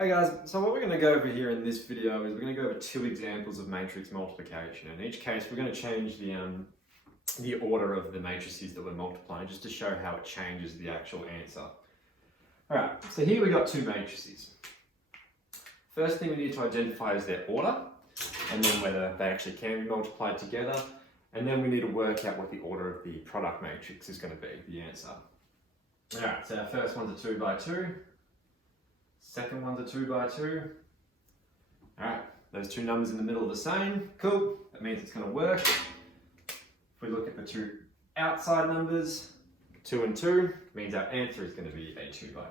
Hey guys, so what we're going to go over here in this video is we're going to go over two examples of matrix multiplication. In each case, we're going to change the order of the matrices that we're multiplying just to show how it changes the actual answer. Alright, so here we've got two matrices. First thing we need to identify is their order, and then whether they actually can be multiplied together, and then we need to work out what the order of the product matrix is going to be, the answer. Alright, so our first one's a 2 by 2. Second one's a 2 by 2. Alright, those two numbers in the middle are the same. Cool, that means it's going to work. If we look at the two outside numbers, 2 and 2, means our answer is going to be a 2 by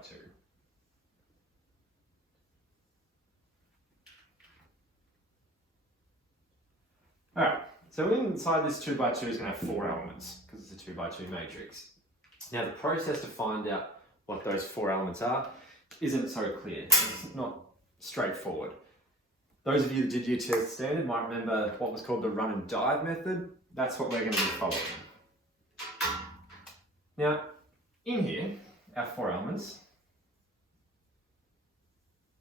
2. Alright, so inside this 2 by 2 is going to have 4 elements, because it's a 2 by 2 matrix. Now the process to find out what those 4 elements are isn't so clear. It's not straightforward. Those of you that did year 2 standard might remember what was called the run and dive method. That's what we're going to be following. Now, in here, our 4 elements,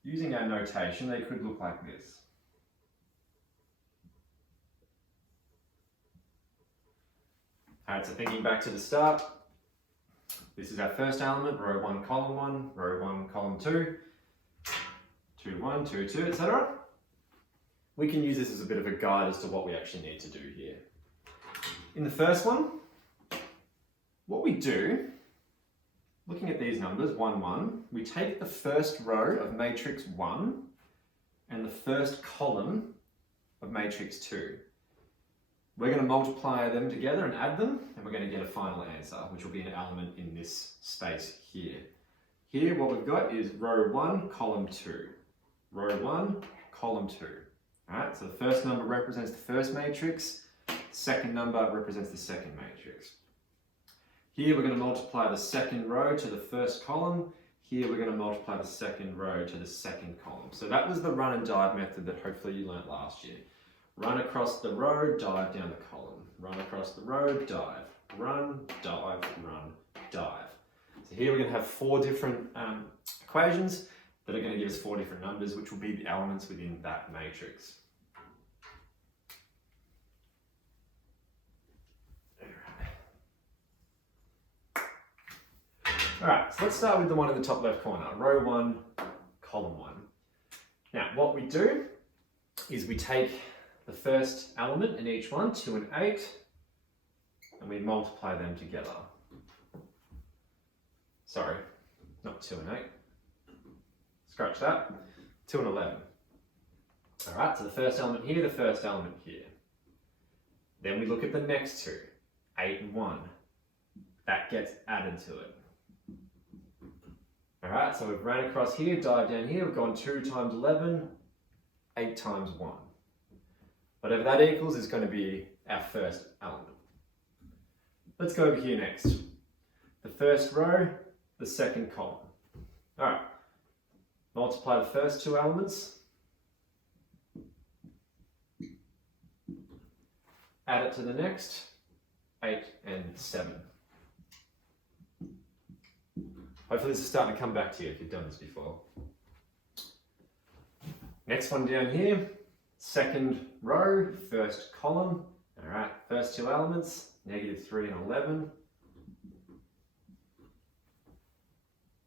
using our notation, they could look like this. Alright, so thinking back to the start, this is our first element, row 1, column 1, row 1, column 2, 2, 1, 2, 2, etc. We can use this as a bit of a guide as to what we actually need to do here. In the first one, what we do, looking at these numbers, 1, 1, we take the first row of matrix 1 and the first column of matrix 2. We're going to multiply them together and add them, and we're going to get a final answer, which will be an element in this space here. Here, what we've got is row 1, column 2. Row 1, column 2. Alright, so the first number represents the first matrix, second number represents the second matrix. Here, we're going to multiply the second row to the first column. Here, we're going to multiply the second row to the second column. So that was the run and dive method that hopefully you learnt last year. Run across the row, dive down the column. Run across the row, dive. Run, dive, run, dive. So here we're going to have 4 different equations that are going to give us 4 different numbers, which will be the elements within that matrix. Alright, so let's start with the one in the top left corner, row 1, column 1. Now, what we do is we take the first element in each one, 2 and 8, and we multiply them together. Sorry, not 2 and 8. Scratch that. 2 and 11. Alright, so the first element here, the first element here. Then we look at the next two, 8 and 1. That gets added to it. Alright, so we've ran across here, dived down here, we've gone 2 times 11, 8 times 1. Whatever that equals is going to be our first element. Let's go over here next. The first row, the second column. Alright, multiply the first 2 elements. Add it to the next, 8 and 7. Hopefully this is starting to come back to you if you've done this before. Next one down here. Second row, first column. Alright, first 2 elements, -3 and 11.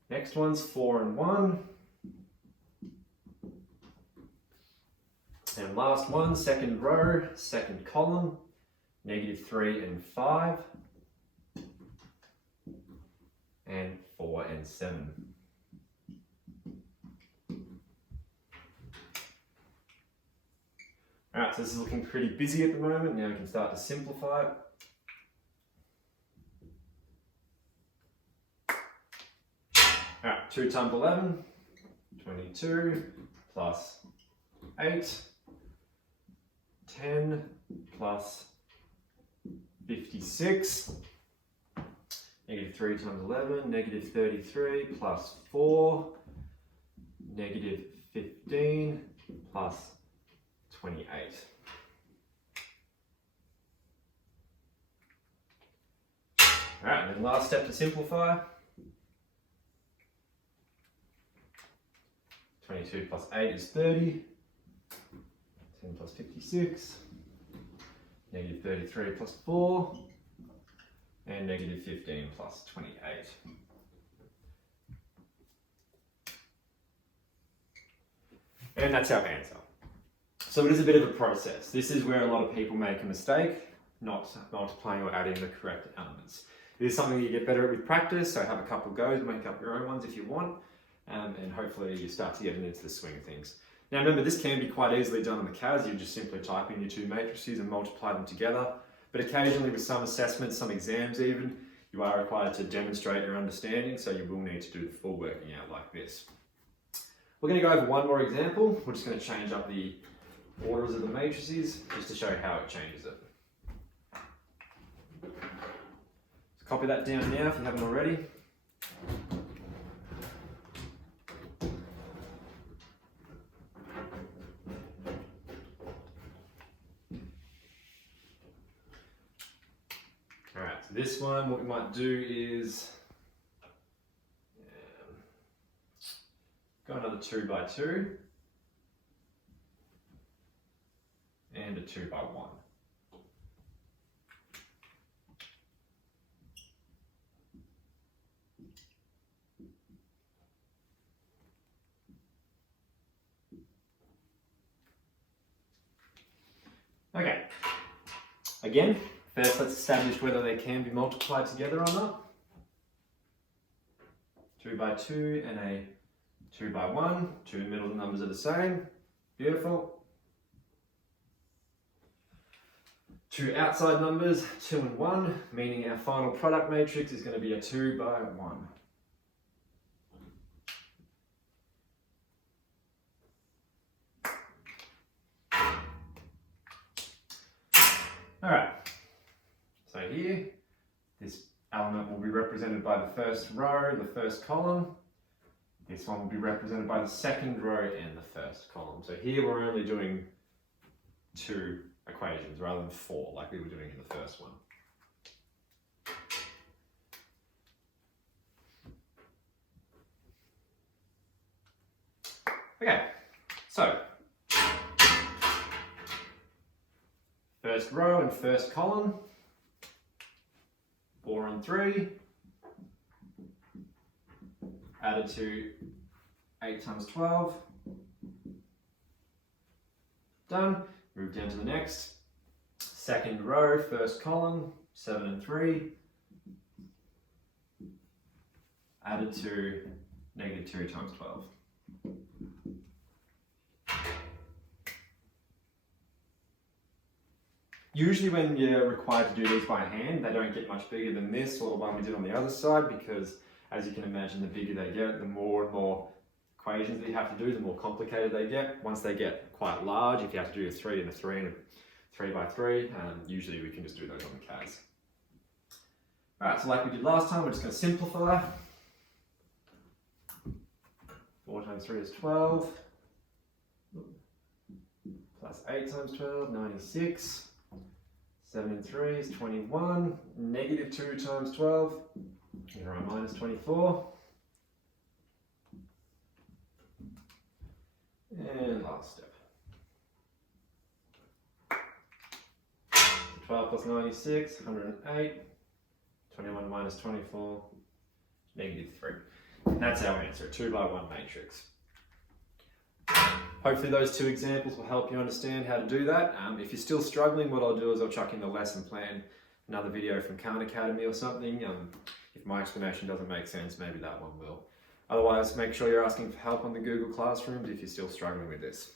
Next one's 4 and 1. And last one, second row, second column, -3 and 5. And 4 and 7. Alright, so this is looking pretty busy at the moment. Now we can start to simplify it. Alright, 2 times 11, 22, plus 8, 10, plus 56. -3 times 11, -33, plus 4, -15, plus 28. Alright, and then last step to simplify. 22 plus 8 is 30. 10 plus 56. Negative 33 plus 4. And negative 15 plus 28. And that's our answer. So it is a bit of a process. This is where a lot of people make a mistake, not multiplying or adding the correct elements. It is something that you get better at with practice, so have a couple goes, make up your own ones if you want, and hopefully you start to get into the swing of things. Now remember, this can be quite easily done on the CAS. You just simply type in your two matrices and multiply them together. But occasionally with some assessments, some exams even, you are required to demonstrate your understanding, so you will need to do the full working out like this. We're going to go over one more example. We're just going to change up the orders of the matrices just to show how it changes it. So copy that down now if you haven't already. Alright, so this one, what we might do is go another 2 by 2 and a 2 by 1. Okay, again, first let's establish whether they can be multiplied together or not. 2 by 2 and a 2 by 1, two middle numbers are the same, beautiful. Two outside numbers, 2 and 1, meaning our final product matrix is going to be a 2 by 1. Alright, so here, this element will be represented by the first row, the first column. This one will be represented by the second row and the first column. So here we're only doing 2 equations rather than 4 like we were doing in the first one. Okay, so first row and first column, 4 and 3, added to 8 times 12, done. Move down to the next. Second row, first column, 7 and 3, added to negative 2 times 12. Usually when you're required to do these by hand, they don't get much bigger than this or the one we did on the other side, because as you can imagine, the bigger they get, the more and more equations that you have to do, the more complicated they get. Once they get quite large, if you have to do a 3 and a 3 and a 3 by 3, usually we can just do those on the CAS. Alright, so like we did last time, we're just going to simplify. 4 times 3 is 12, plus 8 times 12, 96. 7 and 3 is 21, negative 2 times 12, here are minus 24. And last step. 12 plus 96, 108, 21 minus 24, negative 3. And that's our answer, 2 by 1 matrix. Hopefully those two examples will help you understand how to do that. If you're still struggling, what I'll do is I'll chuck in the lesson plan, another video from Khan Academy or something. If my explanation doesn't make sense, maybe that one will. Otherwise, make sure you're asking for help on the Google Classrooms if you're still struggling with this.